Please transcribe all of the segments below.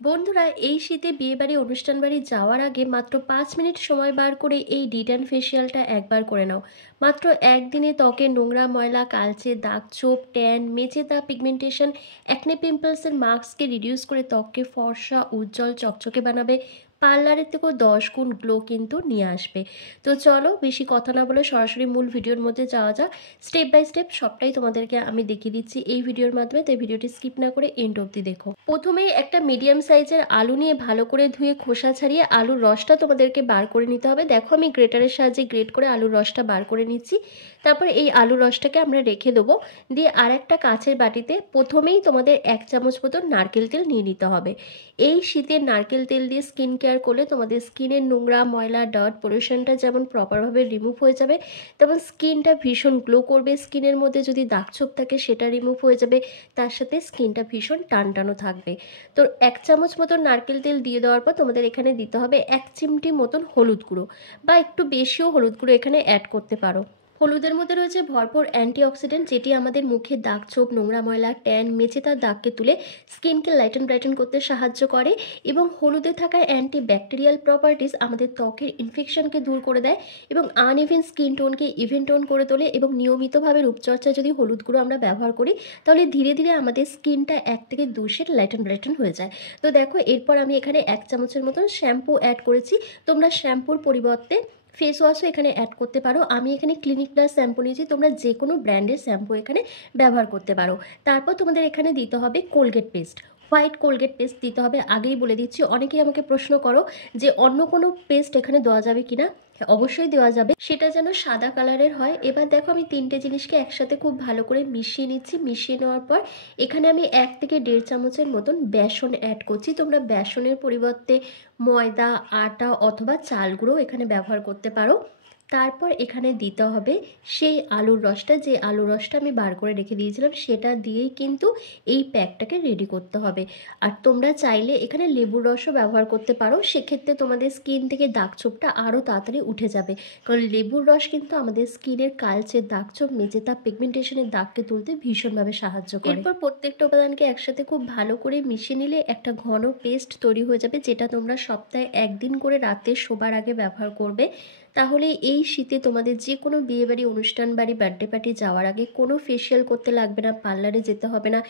বন্ধুরা, এই শীতে বিয়েবাড়ি অনুষ্ঠান বাড়ি যাওয়ার আগে মাত্র 5 মিনিট সময় বার করে এই ডিট্যান ফেসিয়ালটা একবার করে নাও। মাত্র একদিনে ত্বকের নোংরা ময়লা, কালচে দাগ, ছোপ, ট্যান, মেচে দাগ, পিগমেন্টেশন, অ্যাকনে, পিম্পলসের মার্কসকে রিডিউস করে ত্বককে ফর্সা, উজ্জ্বল, চকচকে বানাবে। পার্লারের থেকেও 10 গুণ গ্লো কিন্তু নিয়ে আসবে। তো চলো বেশি কথা না বলে সরাসরি মূল ভিডিওর মধ্যে যাওয়া যাক। স্টেপ বাই স্টেপ সবটাই তোমাদেরকে আমি দেখিয়ে দিচ্ছি এই ভিডিওর মাধ্যমে, তাই ভিডিওটি স্কিপ না করে এন্ড অবধি দেখো। প্রথমেই একটা মিডিয়াম সাইজের আলু নিয়ে ভালো করে ধুয়ে খোসা ছাড়িয়ে আলুর রসটা তোমাদেরকে বার করে নিতে হবে। দেখো আমি গ্রেটারের সাহায্যে গ্রেট করে আলুর রসটা বার করে নিচ্ছি। তারপর এই আলুর রসটাকে আমরা রেখে দেবো। দিয়ে আর একটা কাঁচের বাটিতে প্রথমেই তোমাদের 1 চামচ মতো নারকেল তেল নিয়ে নিতে হবে। এই শীতের নারকেল তেল দিয়ে স্কিন কেয়ার করলে তোমাদের স্কিনের নোংরা, ময়লা, ডার্ট, পলিউশনটা যেমন প্রপারভাবে রিমুভ হয়ে যাবে, তেমন স্কিনটা ভীষণ গ্লো করবে। স্কিনের মধ্যে যদি দাগছোপ থাকে সেটা রিমুভ হয়ে যাবে, তার সাথে স্কিনটা ভীষণ টানটানো থাকবে। তো 1 চামচ মতন নারকেল তেল দিয়ে দেওয়ার পর তোমাদের এখানে দিতে হবে 1 চিমটি মতন হলুদ গুঁড়ো, বা একটু বেশিও হলুদ গুঁড়ো এখানে অ্যাড করতে পারো। হলুদের মধ্যে রয়েছে ভরপুর অ্যান্টিঅক্সিডেন্ট, যেটি আমাদের মুখে দাগ, ছোপ, নোংরা ময়লা, ট্যান, মেচে তার দাগকে তুলে স্কিনকে লাইটেন ব্রাইটেন করতে সাহায্য করে। এবং হলুদে থাকা অ্যান্টি ব্যাকটেরিয়াল প্রপার্টিস আমাদের ত্বকের ইনফেকশনকে দূর করে দেয় এবং আনইভেন স্কিন টোনকে ইভেন টোন করে তোলে। এবং নিয়মিতভাবে রূপচর্চায় যদি হলুদ গুঁড়ো আমরা ব্যবহার করি, তাহলে ধীরে ধীরে আমাদের স্কিনটা 1 থেকে 2 শেড লাইটেন ব্রাইটেন হয়ে যায়। তো দেখো, এরপর আমি এখানে 1 চামচের মতন শ্যাম্পু অ্যাড করেছি। তোমরা শ্যাম্পুর পরিবর্তে ফেস ওয়াশও এখানে অ্যাড করতে পারো। আমি এখানে ক্লিনিক প্লাস শ্যাম্পু নিয়েছি, তোমরা যে কোনো ব্র্যান্ডের শ্যাম্পু এখানে ব্যবহার করতে পারো। তারপর তোমাদের এখানে দিতে হবে Colgate paste, white Colgate paste দিতে হবে। আগেই বলে দিচ্ছি, অনেকেই আমাকে প্রশ্ন করো যে অন্য কোনো পেস্ট এখানে দেওয়া যাবে কিনা। অবশ্যই দেওয়া যাবে, সেটা যেন সাদা কালারের হয়। এবার দেখো, আমি 3টে জিনিসকে একসাথে খুব ভালো করে মিশিয়ে নিচ্ছি। মিশিয়ে নেওয়ার পর এখানে আমি 1 থেকে 1.5 চামচের মতন বেসন অ্যাড করছি। তোমরা বেসনের পরিবর্তে ময়দা, আটা অথবা চাল গুঁড়ো এখানে ব্যবহার করতে পারো। তারপর এখানে দিতে হবে সেই আলুর রসটা, যে আলুর রসটা আমি বার করে রেখে দিয়েছিলাম, সেটা দিয়েই কিন্তু এই প্যাকটাকে রেডি করতে হবে। আর তোমরা চাইলে এখানে লেবুর রসও ব্যবহার করতে পারো, সেক্ষেত্রে তোমাদের স্কিন থেকে দাগছোপটা আরও তাড়াতাড়ি উঠে যাবে। কারণ লেবুর রস কিন্তু আমাদের স্কিনের কালচে দাগছোপ, মেচে দাগ, পিগমেন্টেশনের দাগকে তুলতে ভীষণভাবে সাহায্য করে। এরপর প্রত্যেকটা উপাদানকে একসাথে খুব ভালো করে মিশিয়ে নিলে একটা ঘন পেস্ট তৈরি হয়ে যাবে, যেটা তোমরা সপ্তাহে 1 দিন করে রাতে শোবার আগে ব্যবহার করবে। তাহলে এই শীতে তোমাদের যে কোনো বিয়েবাড়ি, অনুষ্ঠান বাড়ি, বার্থডে পার্টি যাওয়ার আগে কোনো ফেসিয়াল করতে লাগবে না, পার্লারে যেতে হবে না,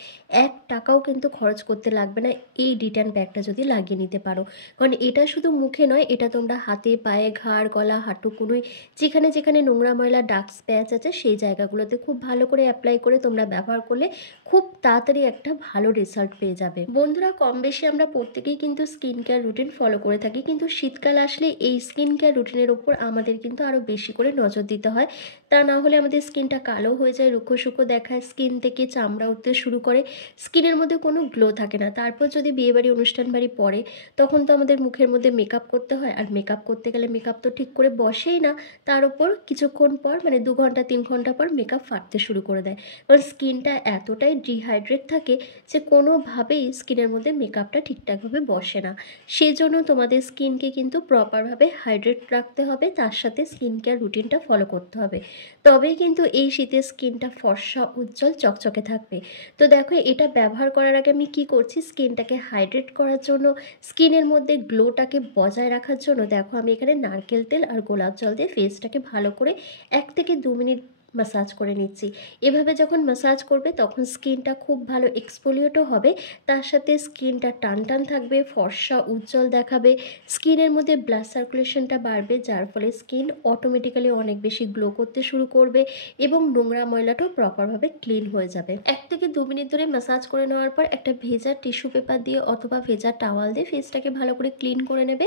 1 টাকাও কিন্তু খরচ করতে লাগবে না এই ডিট্যান প্যাকটা যদি লাগিয়ে নিতে পারো। কারণ এটা শুধু মুখে নয়, এটা তোমরা হাতে, পায়ে, ঘাড়, গলা, হাঁটু, কনুই, যেখানে যেখানে নোংরা ময়লা, ডার্ক স্প্যাচ আছে সেই জায়গাগুলোতে খুব ভালো করে অ্যাপ্লাই করে তোমরা ব্যবহার করলে খুব তাড়াতাড়ি একটা ভালো রেজাল্ট পেয়ে যাবে। বন্ধুরা, কম বেশি আমরা প্রত্যেকেই কিন্তু স্কিন কেয়ার রুটিন ফলো করে থাকি, কিন্তু শীতকাল আসলে এই স্কিন কেয়ার রুটিনের ওপর আমাদের কিন্তু আরও বেশি করে নজর দিতে হয়। তা না হলে আমাদের স্কিনটা কালো হয়ে যায়, রুক্ষ শুকো দেখায়, স্কিন থেকে চামড়া উঠতে শুরু করে, স্কিনের মধ্যে কোনো গ্লো থাকে না। তারপর যদি বিয়েবাড়ি, অনুষ্ঠান বাড়ি পড়ে, তখন তো আমাদের মুখের মধ্যে মেকআপ করতে হয়, আর মেকআপ করতে গেলে মেকআপ তো ঠিক করে বসেই না, তার উপর কিছুক্ষণ পর মানে 2 ঘন্টা 3 ঘন্টা পর মেকআপ ফাটতে শুরু করে দেয়। কারণ স্কিনটা এতটাই ডিহাইড্রেট থাকে যে কোনোভাবেই স্কিনের মধ্যে মেকআপটা ঠিকঠাকভাবে বসে না। সেজন্য তোমাদের স্কিনকে কিন্তু প্রপারভাবে হাইড্রেট রাখতে হবে, তার সাথে স্কিন কেয়ার রুটিনটা ফলো করতে হবে। তবেই কিন্তু এই শীতে স্কিনটা ফর্সা, উজ্জ্বল, চকচকে থাকবে। তো দেখো, এটা ব্যবহার করার আগে আমি কি করছি, স্কিনটাকে হাইড্রেট করার জন্য, স্কিনের মধ্যে গ্লোটাকে বজায় রাখার জন্য দেখো আমি এখানে নারকেল তেল আর গোলাপ জল দিয়ে ফেসটাকে ভালো করে 1 থেকে 2 মিনিট ম্যাসাজ করে নিচ্ছি। এভাবে যখন ম্যাসাজ করবে তখন স্কিনটা খুব ভালো এক্সফোলিয়েটও হবে, তার সাথে স্কিনটা টান টান থাকবে, ফর্সা, উজ্জ্বল দেখাবে, স্কিনের মধ্যে ব্লাড সার্কুলেশনটা বাড়বে, যার ফলে স্কিন অটোমেটিক্যালি অনেক বেশি গ্লো করতে শুরু করবে এবং নোংরা ময়লাটাও প্রপারভাবে ক্লিন হয়ে যাবে। 1 থেকে 2 মিনিট ধরে ম্যাসাজ করে নেওয়ার পর একটা ভেজা টিস্যু পেপার দিয়ে অথবা ভেজা টাওয়াল দিয়ে ফেসটাকে ভালো করে ক্লিন করে নেবে।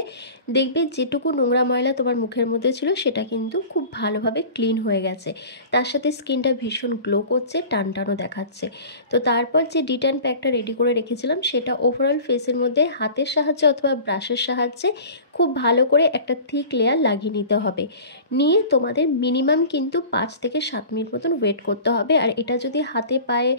দেখবে যেটুকু নোংরা ময়লা তোমার মুখের মধ্যে ছিল সেটা কিন্তু খুব ভালোভাবে ক্লিন হয়ে গেছে, তার সাথে স্কিনটা ভীষণ গ্লো করছে, টানটানও দেখাচ্ছে। তো তারপর যে ডিট্যান প্যাকটা রেডি করে রেখেছিলাম, সেটা ওভারঅল ফেসের মধ্যে হাতের সাহায্যে অথবা ব্রাশের সাহায্যে খুব ভালো করে একটা থিক লেয়ার লাগিয়ে নিতে হবে। নিয়ে তোমাদের মিনিমাম কিন্তু 5 থেকে 7 মিনিট মতন ওয়েট করতে হবে। আর এটা যদি হাতে পায়ে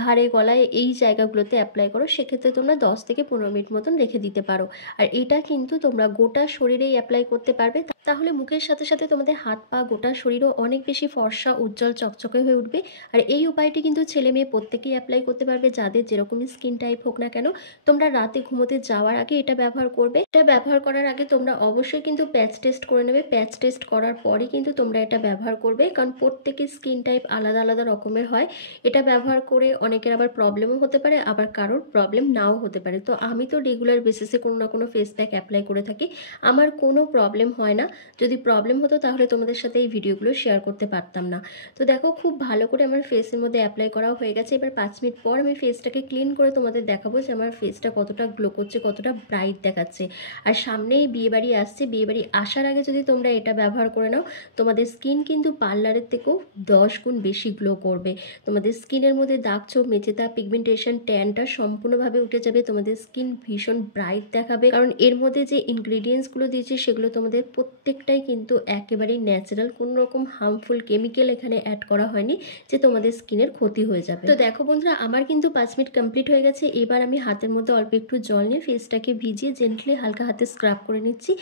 ঘাড়ে গলায় এই জায়গাগুলোতে অ্যাপ্লাই করো সেক্ষেত্রে তোমরা 10 থেকে 15 মিনিট মতন রেখে দিতে পারো। আর এটা কিন্তু তোমরা গোটা শরীরেই অ্যাপ্লাই করতে পারবে, তাহলে মুখের সাথে সাথে তোমাদের হাত পা গোটা শরীরও অনেক বেশি ফর্সা উজ্জ্বল চকচকে হয়ে উঠবে। আর এই উপায়টি কিন্তু ছেলে মেয়ে প্রত্যেকেই অ্যাপ্লাই করতে পারবে, যাদের যেরকমই স্কিন টাইপ হোক না কেন। তোমরা রাতে ঘুমোতে যাওয়ার আগে এটা ব্যবহার করবে। এটা ব্যবহার করার আগে তোমরা অবশ্যই কিন্তু প্যাচ টেস্ট করে নেবে। প্যাচ টেস্ট করার পরই কিন্তু তোমরা এটা ব্যবহার করবে, কারণ প্রত্যেকের স্কিন টাইপ আলাদা আলাদা রকমের হয়। এটা ব্যবহার করে অনেকের আবার প্রবলেমও হতে পারে, আবার কারোর প্রবলেম নাও হতে পারে। তো আমি তো রেগুলার বেসিসে কোনো না কোনো ফেস প্যাক অ্যাপ্লাই করে থাকি, আমার কোনো প্রবলেম হয় না। যদি প্রবলেম হতো তাহলে তোমাদের সাথে এই ভিডিওগুলো শেয়ার করতে পারতাম না। তো দেখো খুব ভালো করে আমার ফেসের মধ্যে অ্যাপ্লাই করা হয়ে গেছে। এবার 5 মিনিট পর আমি ফেসটাকে ক্লিন করে তোমাদের দেখাবো যে আমার ফেসটা কতটা গ্লো করছে, কতটা ব্রাইট দেখাচ্ছে। আর সামনেই বিয়েবাড়ি আসছে, বিয়েবাড়ি আসার আগে যদি তোমরা এটা ব্যবহার করে নাও, তোমাদের স্কিন কিন্তু পার্লারের থেকেও 10 গুণ বেশি গ্লো করবে। তোমাদের স্কিনের মধ্যে দাগ ছোপ মেচেতা পিগমেন্টেশন ট্যানটা সম্পূর্ণভাবে উঠে যাবে। তোমাদের স্কিন ভীষণ ব্রাইট দেখাবে, কারণ এর মধ্যে যে ইনগ্রিডিয়েন্টসগুলো দিয়েছি সেগুলো তোমাদের প্রত্যেকটাই কিন্তু একেবারেই ন্যাচারাল, কোনো রকম হার্মফুল কেমিক্যাল এখানে অ্যাড করা হয়নি যে তোমাদের স্কিনের ক্ষতি হয়ে যাবে। তো দেখো বন্ধুরা, আমার কিন্তু 5 মিনিট কমপ্লিট হয়ে গেছে। এবার আমি হাতের মধ্যে অল্প একটু জল নিয়ে ফেসটাকে ভিজিয়ে জেন্টলি হালকা হাতে স্ক্রাব করে নিচ্ছি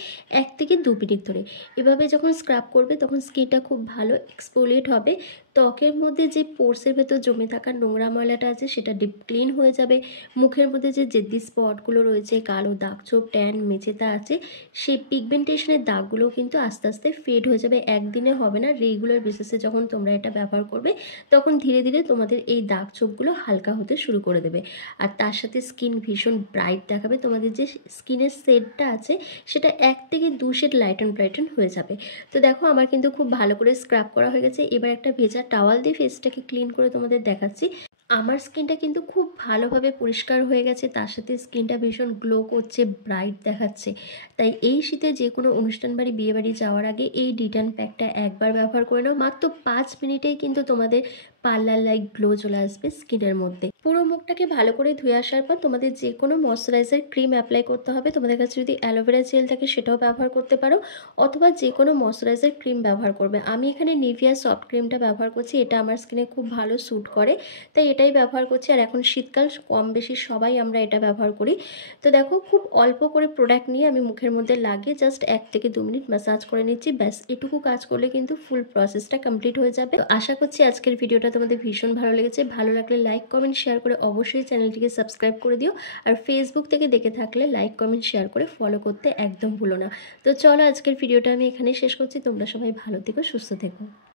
1 থেকে 2 মিনিট ধরে। এভাবে যখন স্ক্রাব করবে তখন স্কিনটা খুব ভালো এক্সফোলিয়েট হবে। ত্বকের মধ্যে যে পোর্সের ভেতর জমে থাকা নোংরা ময়লাটা আছে সেটা ডিপ ক্লিন হয়ে যাবে। মুখের মধ্যে যে জেদ্দি স্পটগুলো রয়েছে, কালো দাগ ছোপ ট্যান মেচেতা আছে, সেই পিগমেন্টেশনের দাগগুলো কিন্তু আস্তে আস্তে ফেড হয়ে যাবে। একদিনে হবে না, রেগুলার বেসিসে যখন তোমরা এটা ব্যবহার করবে তখন ধীরে ধীরে তোমাদের এই দাগ ছোপগুলো হালকা হতে শুরু করে দেবে। আর তার সাথে স্কিন ভীষণ ব্রাইট দেখাবে। তোমাদের যে স্কিনের শেডটা আছে সেটা 1 থেকে 2 শেড লাইটন ব্রাইটন হয়ে যাবে। তো দেখো আমার কিন্তু খুব ভালো করে স্ক্রাব করা হয়ে গেছে। এবার একটা ভেজা টাওয়াল দিয়ে ফেসটাকে ক্লিন করে তোমাদের দেখাচ্ছি। আমার স্কিনটা কিন্তু খুব ভালোভাবে পরিষ্কার হয়ে গেছে, তার সাথে স্কিনটা ভীষণ গ্লো করছে, ব্রাইট দেখাচ্ছে। তাই এই শীতে যে কোনো অনুষ্ঠান বাড়ি বিয়ে বাড়ি যাওয়ার আগে এই ডিটান প্যাকটা একবার ব্যবহার করে নাও। মাত্র 5 মিনিটেই কিন্তু তোমাদের পার্লার লাইক গ্লো চলে আসবে স্কিনের মধ্যে। পুরো মুখটাকে ভালো করে ধুয়ে আসার পর তোমাদের যে কোনো ময়শ্চারাইজার ক্রিম অ্যাপ্লাই করতে হবে। তোমাদের কাছে যদি অ্যালোভেরা জেল থাকে সেটাও ব্যবহার করতে পারো, অথবা যে কোনো ময়শ্চারাইজার ক্রিম ব্যবহার করবে। আমি এখানে নিভিয়া সফট ক্রিমটা ব্যবহার করছি, এটা আমার স্কিনে খুব ভালো স্যুট করে, তাই এটাই ব্যবহার করছি। আর এখন শীতকাল, কম বেশি সবাই আমরা এটা ব্যবহার করি। তো দেখো খুব অল্প করে প্রোডাক্ট নিয়ে আমি মুখের মধ্যে লাগিয়ে জাস্ট 1 থেকে 2 মিনিট ম্যাসাজ করে নিচ্ছি। ব্যাস এটুকু কাজ করলে কিন্তু ফুল প্রসেসটা কমপ্লিট হয়ে যাবে। তো আশা করছি আজকের ভিডিওটা তোমাদের ভীষণ ভালো লেগেছে। ভালো লাগলে লাইক কমেন্ট শেয়ার করে অবশ্যই চ্যানেলটিকে সাবস্ক্রাইব করে দিও। আর ফেসবুক থেকে দেখে থাকলে লাইক কমেন্ট শেয়ার করে ফলো করতে একদম ভুলো না। তো চলো আজকের ভিডিওটা আমি এখানেই শেষ করছি। তোমরা সবাই ভালো থেকো, সুস্থ থেকো।